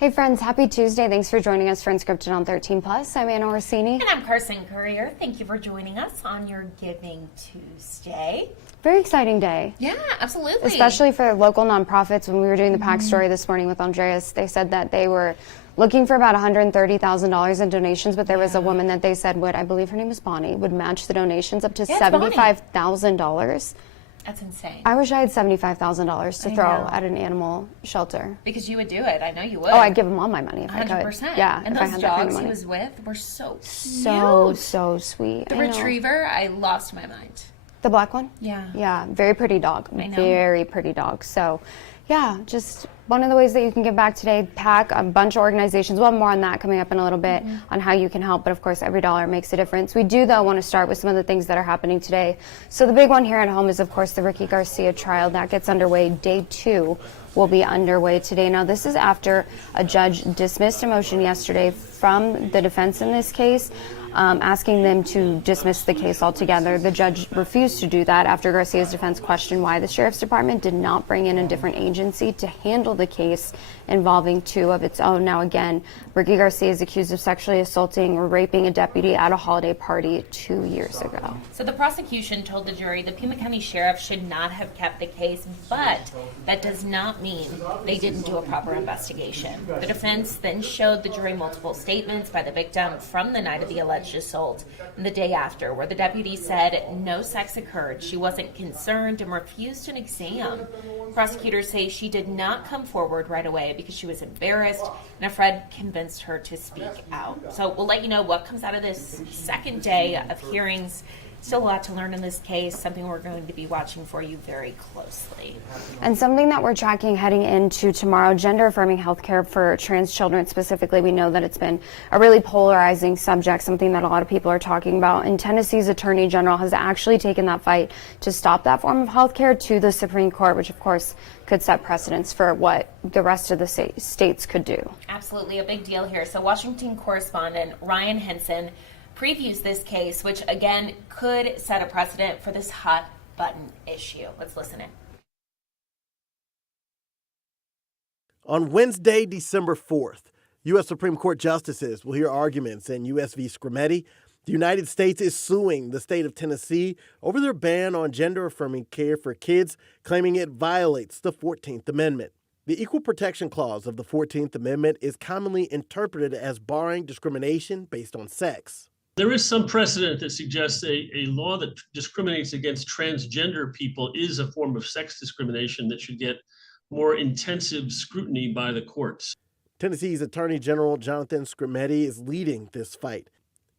Hey friends, happy Tuesday. Thanks for joining us for Unscripted on 13+. I'm Anna Orsini. And I'm Carson Courier. Thank you for joining us on your Giving Tuesday. Very exciting day. Yeah, absolutely. Especially for local nonprofits. When we were doing the PAC story this morning with Andreas, they said that they were looking for about $130,000 in donations, but there was a woman that they said would, I believe her name is Bonnie, would match the donations up to $75,000. That's insane. I wish I had $75,000 to throw at an animal shelter. Because you would do it. I know you would. Oh, I'd give them all my money if 100%. I could. Yeah, and if those I had dogs that kind of money. he was with were so cute. So sweet. The retriever, I lost my mind. The black one? Yeah. Yeah, very pretty dog. I know. Very pretty dog. So, yeah, just one of the ways that you can give back today. PAC, a bunch of organizations. We'll have more on that coming up in a little bit on how you can help. But, of course, every dollar makes a difference. We do, though, want to start with some of the things that are happening today. So the big one here at home is, of course, the Ricky Garcia trial. That gets underway. Day 2 will be underway today. Now, this is after a judge dismissed a motion yesterday from the defense in this case, asking them to dismiss the case altogether. The judge refused to do that after Garcia's defense questioned why the sheriff's department did not bring in a different agency to handle the case involving 2 of its own. Now, again, Ricky Garcia is accused of sexually assaulting or raping a deputy at a holiday party 2 years ago. So the prosecution told the jury the Pima County Sheriff should not have kept the case, but that does not mean they didn't do a proper investigation. The defense then showed the jury multiple statements by the victim from the night of the alleged assault and the day after, where the deputy said no sex occurred, she wasn't concerned, and refused an exam. Prosecutors say she did not come forward right away because she was embarrassed, and a friend convinced her to speak out. So we'll let you know what comes out of this second day of hearings. Still a lot to learn in this case, something we're going to be watching for you very closely. And something that we're tracking heading into tomorrow, gender-affirming healthcare for trans children specifically. We know that it's been a really polarizing subject, something that a lot of people are talking about. And Tennessee's Attorney General has actually taken that fight to stop that form of healthcare to the Supreme Court, which of course could set precedents for what the rest of the states could do. Absolutely, a big deal here. So Washington correspondent Ryan Henson previews this case, which again could set a precedent for this hot button issue. Let's listen in. On Wednesday, December 4th, U.S. Supreme Court justices will hear arguments in U.S. v. Scrimeti. The United States is suing the state of Tennessee over their ban on gender-affirming care for kids, claiming it violates the 14th Amendment. The Equal Protection Clause of the 14th Amendment is commonly interpreted as barring discrimination based on sex. There is some precedent that suggests a law that discriminates against transgender people is a form of sex discrimination that should get more intensive scrutiny by the courts. Tennessee's Attorney General Jonathan Scrimeti is leading this fight.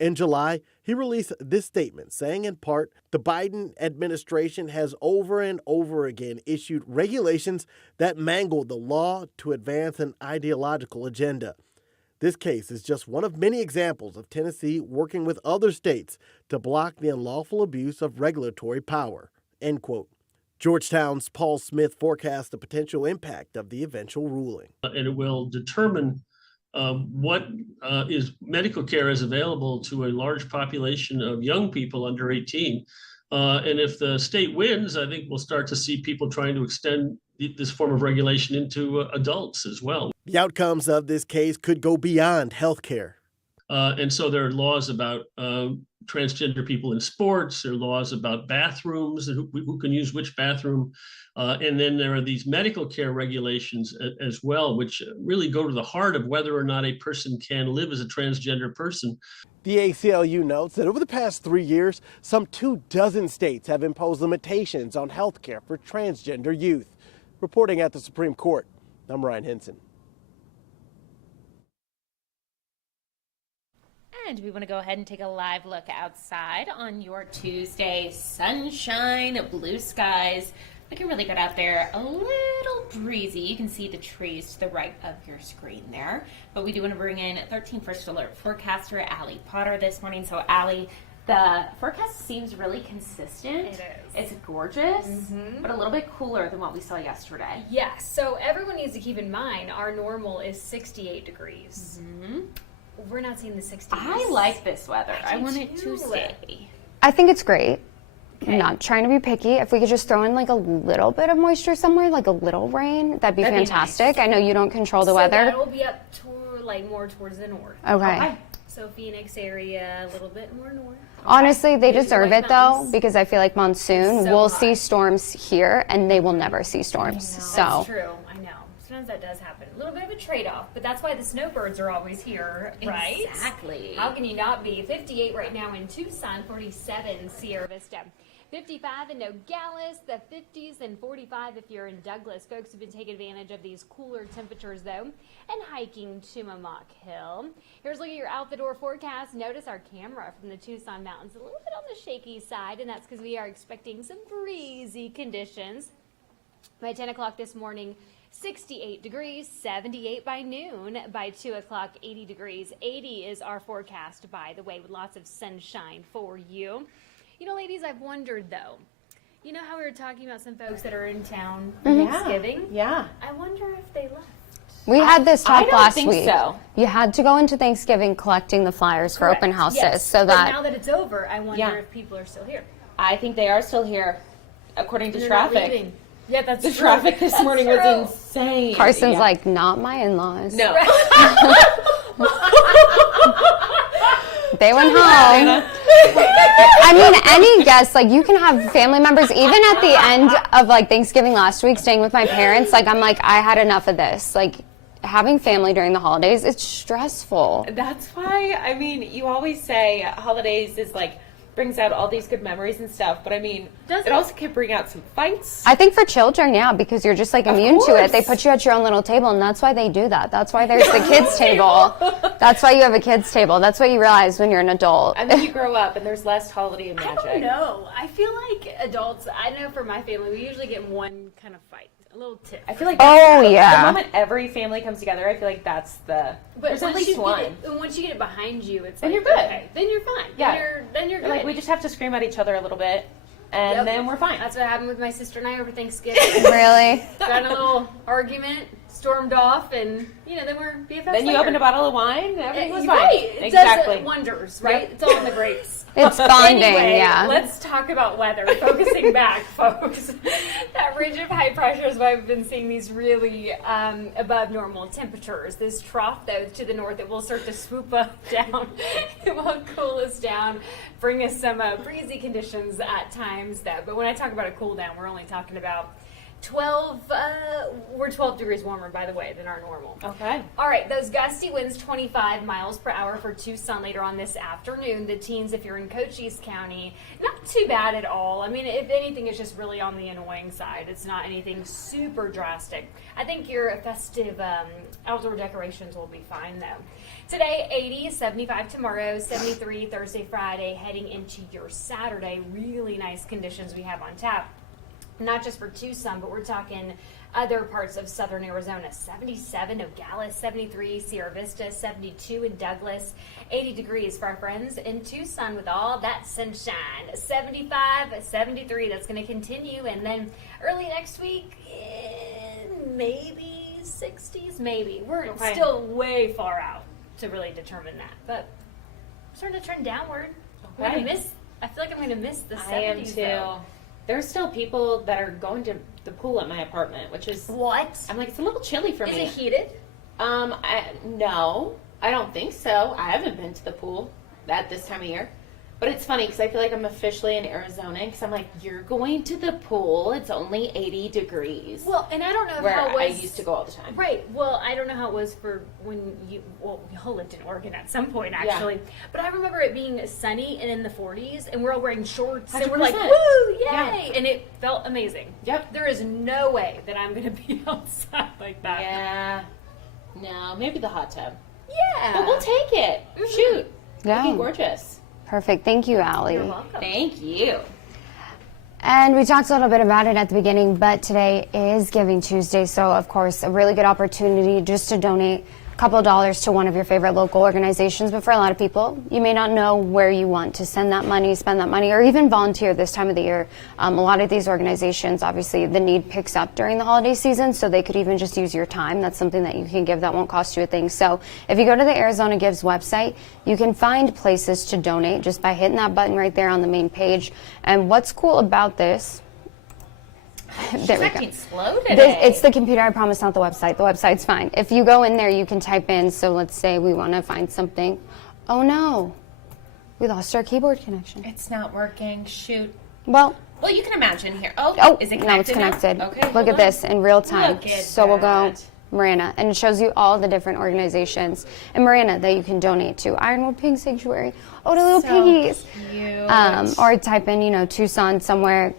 In July, he released this statement saying, in part, the Biden administration has over and over again issued regulations that mangle the law to advance an ideological agenda. This case is just one of many examples of Tennessee working with other states to block the unlawful abuse of regulatory power, end quote. Georgetown's Paul Smith forecasts the potential impact of the eventual ruling. And it will determine what medical care is available to a large population of young people under 18. And if the state wins, I think we'll start to see people trying to extend this form of regulation into adults as well. The outcomes of this case could go beyond health care. And so there are laws about transgender people in sports. There are laws about bathrooms, who can use which bathroom. And then there are these medical care regulations as well, which really go to the heart of whether or not a person can live as a transgender person. The ACLU notes that over the past 3 years, some 24 states have imposed limitations on health care for transgender youth. Reporting at the Supreme Court, I'm Ryan Henson. And we want to go ahead and take a live look outside on your Tuesday. Sunshine, blue skies, looking really good out there. A little breezy. You can see the trees to the right of your screen there. But we do want to bring in 13 First Alert forecaster Allie Potter this morning. So Allie, the forecast seems really consistent. It is. It's gorgeous, but a little bit cooler than what we saw yesterday. Yes, so everyone needs to keep in mind our normal is 68 degrees. We're not seeing the 60s. I like this weather. I want it to too. stay. I think it's great. Not trying to be picky. If we could just throw in like a little bit of moisture somewhere, like a little rain, that'd be fantastic. nice. I know you don't control the weather. That'll be up to like more towards the north. Okay. So Phoenix area, a little bit more north. Honestly, they Maybe deserve White it though, Mountains. because I feel like monsoon, So we'll hot. see storms here and they will never see storms. So That's true. I know. Sometimes that does happen. A little bit of a trade-off, but that's why the snowbirds are always here, right? Exactly. How can you not be? 58 right now in Tucson, 47 Sierra Vista. 55 in Nogales, the 50s and 45 if you're in Douglas. Folks have been taking advantage of these cooler temperatures though and hiking to Mamock Hill. Here's a look at your out the door forecast. Notice our camera from the Tucson mountains a little bit on the shaky side, and that's because we are expecting some breezy conditions. By 10 o'clock this morning, 68 degrees, 78 by noon. By 2 o'clock, 80 degrees. 80 is our forecast, by the way, with lots of sunshine for you. You know, ladies, I've wondered, though. You know how we were talking about some folks that are in town for Thanksgiving? Yeah. I wonder if they left. we had this talk don't last think week. so. You had to go into Thanksgiving collecting the flyers for open houses, Yes. so But that now that it's over, I wonder Yeah. if people are still here. I think they are still here, according to They're not traffic. leaving. Yeah, that's The true. traffic this That's morning true. was insane. Carson's Yeah. like, not my in-laws. No. They went home. I mean, any guest, like you can have family members, even at the end of like Thanksgiving last week, staying with my parents, like I'm like, I had enough of this. Like having family during the holidays, it's stressful. That's why, I mean, you always say holidays is like, brings out all these good memories and stuff, but I mean, Does it it? also can bring out some fights. I think for children, yeah, because you're just like immune to it. They course. put you at your own little table, and that's why they do that. That's why there's the kids table. That's why you have a kids table. That's what you realize when you're an adult. And then you grow up and there's less holiday I magic. don't know. I feel like adults, I know for my family, we usually get in one kind of fight. A little tip. I feel like Oh, the yeah. moment every family comes together, I feel like that's the, there's at once least you one. get it, once you get it behind you, it's Then like, you're good. Okay, then you're fine. Yeah. Then you're good. Like, we just have to scream at each other a little bit, and Yep. then we're fine. That's what happened with my sister and I over Thanksgiving. Really? Got in a little argument, stormed off, and then we're BFFs Then you later. opened a bottle of wine, and everything was fine. Right. It Exactly. does wonders, right? It's all in the grapes. It's bonding, Anyway, yeah. let's talk about weather. Focusing back, folks. That ridge of high pressure is why we've been seeing these really above normal temperatures. This trough, though, to the north, it will start to swoop up down. It will cool us down, bring us some breezy conditions at times, though. But when I talk about a cool down, we're only talking about 12, we're 12 degrees warmer, by the way, than our normal. Okay. All right, those gusty winds, 25 miles per hour for Tucson later on this afternoon. The teens, if you're in Cochise County, not too bad at all. I mean, if anything, it's just really on the annoying side. It's not anything super drastic. I think your festive outdoor decorations will be fine, though. Today, 80, 75 tomorrow, 73 Thursday, Friday, heading into your Saturday. Really nice conditions we have on tap. Not just for Tucson, but we're talking other parts of southern Arizona. 77 Nogales, 73 Sierra Vista, 72 in Douglas, 80 degrees for our friends in Tucson with all that sunshine. 75, 73, that's going to continue. And then early next week, maybe 60s, maybe. We're still way far out to really determine that. But starting to trend downward. Okay. I feel like I'm going to miss the 70s. I am too. though. There's still people that are going to the pool at my apartment, which is, What? I'm like, it's a little chilly for Is me. it heated? No, I don't think so. I haven't been to the pool at this time of year. But it's funny because I feel like I'm officially in Arizona because I'm like, you're going to the pool. It's only 80 degrees. Well, and I don't know where how it was. I used to go all the time. Right. Well, I don't know how it was for when you all lived in Oregon at some point, actually. But I remember it being sunny and in the 40s, and we're all wearing shorts, and we're like, 100%. woo, yay! Yeah. And it felt amazing. Yep. There is no way that I'm going to be outside like that. Yeah. No, maybe the hot tub. Yeah. But we'll take it. Shoot. Yeah. Looking gorgeous. Perfect. Thank you, Allie. You're welcome. Thank you. And we talked a little bit about it at the beginning, but today is Giving Tuesday, so of course a really good opportunity just to donate couple dollars to one of your favorite local organizations. But for a lot of people, you may not know where you want to send that money, spend that money, or even volunteer this time of the year. A lot of these organizations, obviously, the need picks up during the holiday season, so they could even just use your time. That's something that you can give that won't cost you a thing. So if you go to the Arizona Gives website, you can find places to donate just by hitting that button right there on the main page. And what's cool about this, She's acting slow today. it's the computer, I promise, not the website. The website's fine. If you go in there, you can type in, so let's say we want to find something. Oh no, we lost our keyboard connection. It's not working. Shoot. Well, you can imagine here. Oh, is it connected now it's connected. Okay, Look hold at on. this in real time. Look at So we'll go that. Marana, and it shows you all the different organizations in Marana that you can donate to. Ironwood Pig Sanctuary. Oh, the little So piggies. cute. Or type in, Tucson somewhere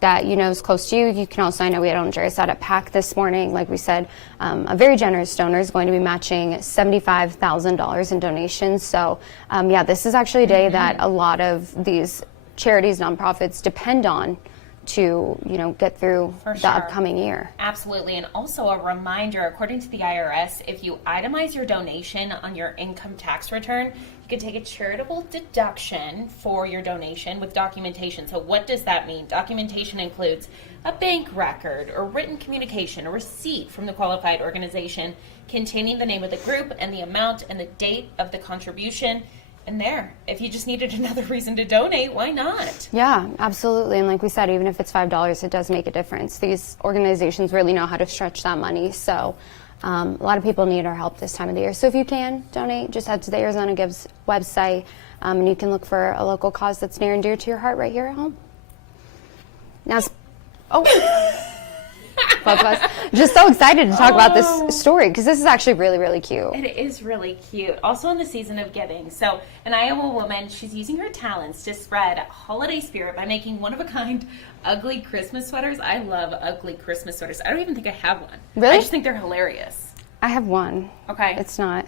that is close to you. You can also, I know we had Andreas out at PAC this morning, like we said, a very generous donor is going to be matching $75,000 in donations. So this is actually a day that a lot of these charities, nonprofits depend on to get through For the sure. upcoming year. Absolutely. And also a reminder, according to the IRS, if you itemize your donation on your income tax return, you can take a charitable deduction for your donation with documentation. So what does that mean? Documentation includes a bank record or written communication, a receipt from the qualified organization containing the name of the group and the amount and the date of the contribution. And there, if you just needed another reason to donate, why not? Yeah, absolutely. And like we said, even if it's $5, it does make a difference. These organizations really know how to stretch that money. So a lot of people need our help this time of the year. So if you can donate, just head to the Arizona Gives website, and you can look for a local cause that's near and dear to your heart right here at home. Now, both of us just so excited to talk about this story because this is actually really, really cute. It is really cute. Also in the season of giving. So an Iowa woman, she's using her talents to spread holiday spirit by making one-of-a-kind ugly Christmas sweaters. I love ugly Christmas sweaters. I don't even think I have one. Really? I just think they're hilarious. I have one. Okay. It's not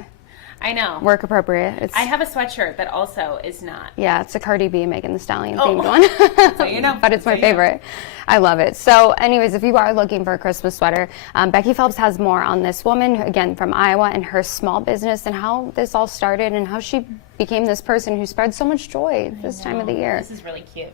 I know. work appropriate. I have a sweatshirt that also is not. Yeah, it's a Cardi B and Megan Thee Stallion Oh. themed one. So you know. But it's So my you know. favorite. I love it. So anyways, if you are looking for a Christmas sweater, Becky Phelps has more on this woman, again, from Iowa, and her small business and how this all started and how she became this person who spreads so much joy this time of the year. This is really cute.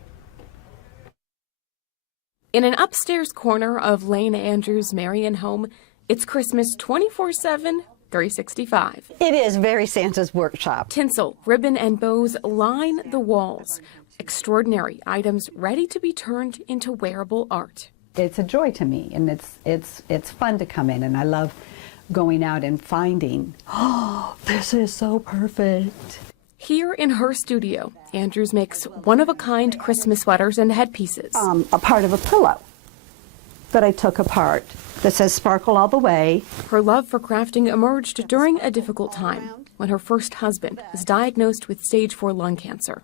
In an upstairs corner of Lane Andrews' Marion home, it's Christmas 24/7, 365. It is very Santa's workshop. Tinsel, ribbon, and bows line the walls. Extraordinary items ready to be turned into wearable art. It's a joy to me, and it's fun to come in, and I love going out and finding, oh, this is so perfect. Here in her studio, Andrews makes one-of-a-kind Christmas sweaters and headpieces. A part of a pillow that I took apart that says sparkle all the way. Her love for crafting emerged during a difficult time when her first husband was diagnosed with stage 4 lung cancer.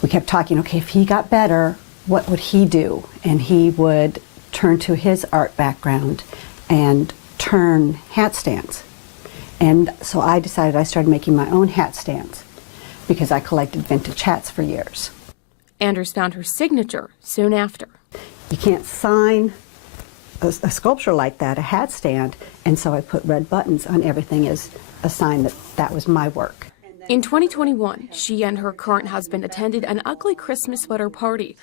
We kept talking, okay, if he got better, what would he do? And he would turn to his art background and turn hat stands. And so I decided I started making my own hat stands because I collected vintage hats for years. Andrews found her signature soon after. You can't sign a sculpture like that, a hat stand, and so I put red buttons on everything as a sign that that was my work. In 2021, she and her current husband attended an ugly Christmas sweater party.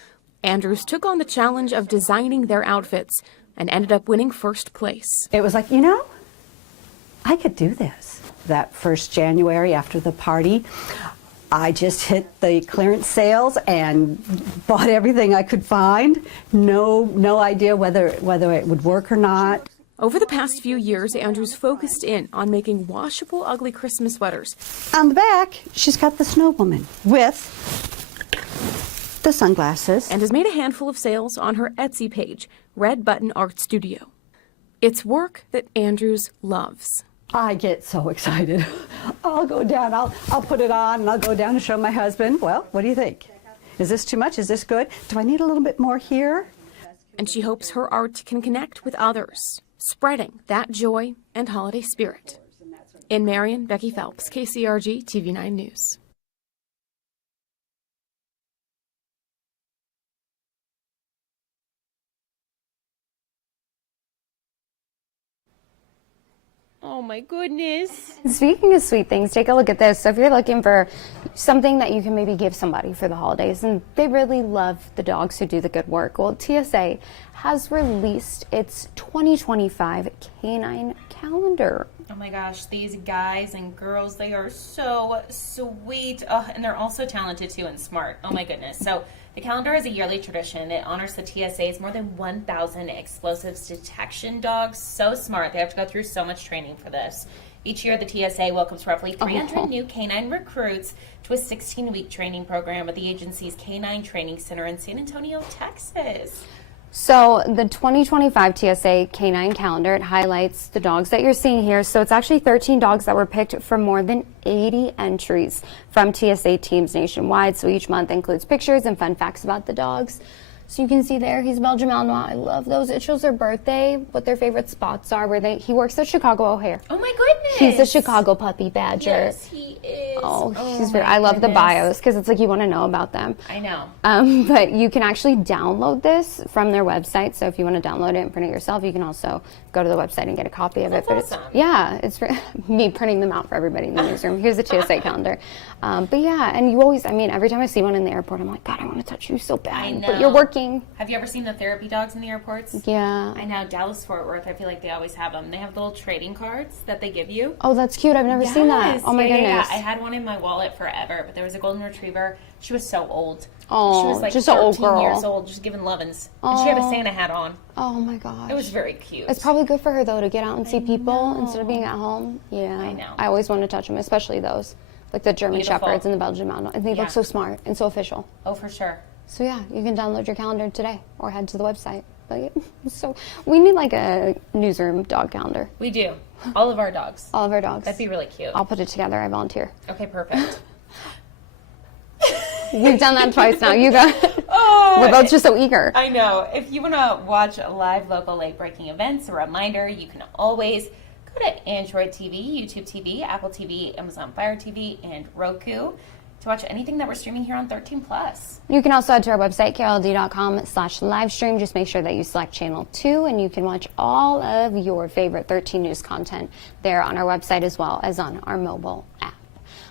Andrews took on the challenge of designing their outfits and ended up winning first place. It was like, I could do this. That first January after the party, I just hit the clearance sales and bought everything I could find. No idea whether it would work or not. Over the past few years, Andrews focused in on making washable ugly Christmas sweaters. On the back, she's got the snow woman with the sunglasses. And has made a handful of sales on her Etsy page, Red Button Art Studio. It's work that Andrews loves. I get so excited. I'll go down, I'll put it on, and I'll go down and show my husband. Well, what do you think? Is this too much? Is this good? Do I need a little bit more here? And she hopes her art can connect with others, spreading that joy and holiday spirit. In Marion, Becky Phelps, KCRG TV9 News. Oh my goodness. Speaking of sweet things, take a look at this. So if you're looking for something that you can maybe give somebody for the holidays, and they really love the dogs who do the good work, well, TSA has released its 2025 canine calendar. Oh my gosh, these guys and girls, they are so sweet. Oh, and they're also talented too and smart. Oh my goodness. So the calendar is a yearly tradition. It honors the TSA's more than 1,000 explosives detection dogs. So smart. They have to go through so much training for this. Each year, the TSA welcomes roughly 300 new canine recruits to a 16-week training program at the agency's Canine Training Center in San Antonio, Texas. So the 2025 TSA Canine Calendar, it highlights the dogs that you're seeing here. So it's actually 13 dogs that were picked from more than 80 entries from TSA teams nationwide. So each month includes pictures and fun facts about the dogs. So you can see there, he's Belgian Malinois. I love those. It shows their birthday, what their favorite spots are, where he works at Chicago O'Hare. Oh my goodness. He's a Chicago puppy badger. Yes, he is. Oh, he's very, I love the bios because it's like you want to know about them. I know. But you can actually download this from their website. So if you want to download it and print it yourself, you can also go to the website and get a copy of it. But awesome. It's me printing them out for everybody in the newsroom. Here's the TSA calendar. But yeah, and you always, every time I see one in the airport, I'm like, God, I want to touch you so bad. I know. But you're working. Have you ever seen the therapy dogs in the airports? Yeah. I know, Dallas Fort Worth, I feel like they always have them. They have little trading cards that they give you. Oh, that's cute. I've never seen that. Oh my goodness. Yeah. I had one in my wallet forever, but there was a golden retriever. She was so old. Oh, she was like just 13 an old girl. years old, just giving lovin's. And she had a Santa hat on. Oh my gosh. It was very cute. It's probably good for her though to get out and see people instead of being at home. Yeah. I know. I always want to touch them, especially those. Like the German Beautiful. Shepherds and the Belgian Malinois. And they Yeah. look so smart and so official. Oh, for sure. So yeah, you can download your calendar today or head to the website. But yeah, so we need like a newsroom dog calendar. We do. All of our dogs. All of our dogs. That'd be really cute. I'll put it together. I volunteer. Okay, perfect. We've done that twice now. You got. Oh, We're both just so eager. I know. If you want to watch live local late-breaking events, a reminder, you can always go to Android TV, YouTube TV, Apple TV, Amazon Fire TV, and Roku to watch anything that we're streaming here on 13 Plus. You can also head to our website, KRLD.com/livestream. Just make sure that you select channel 2, and you can watch all of your favorite 13 News content there on our website as well as on our mobile app.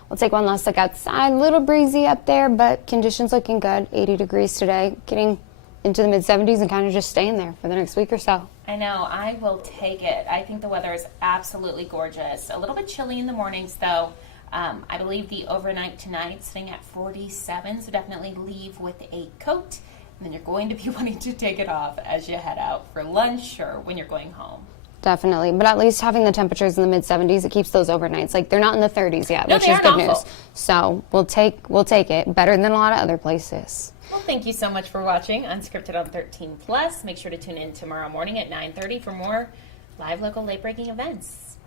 We'll take one last look outside. A little breezy up there, but conditions looking good. 80 degrees today, getting into the mid-70s and kind of just staying there for the next week or so. I know. I will take it. I think the weather is absolutely gorgeous. A little bit chilly in the mornings, though. I believe the overnight tonight sitting at 47, so definitely leave with a coat. And then you're going to be wanting to take it off as you head out for lunch or when you're going home. Definitely, but at least having the temperatures in the mid-70s, it keeps those overnights. Like they're not in the 30s yet, No, which they is aren't good awful. news. So we'll take it. Better than a lot of other places. Well, thank you so much for watching Unscripted on 13 Plus. Make sure to tune in tomorrow morning at 9:30 for more live local late breaking events.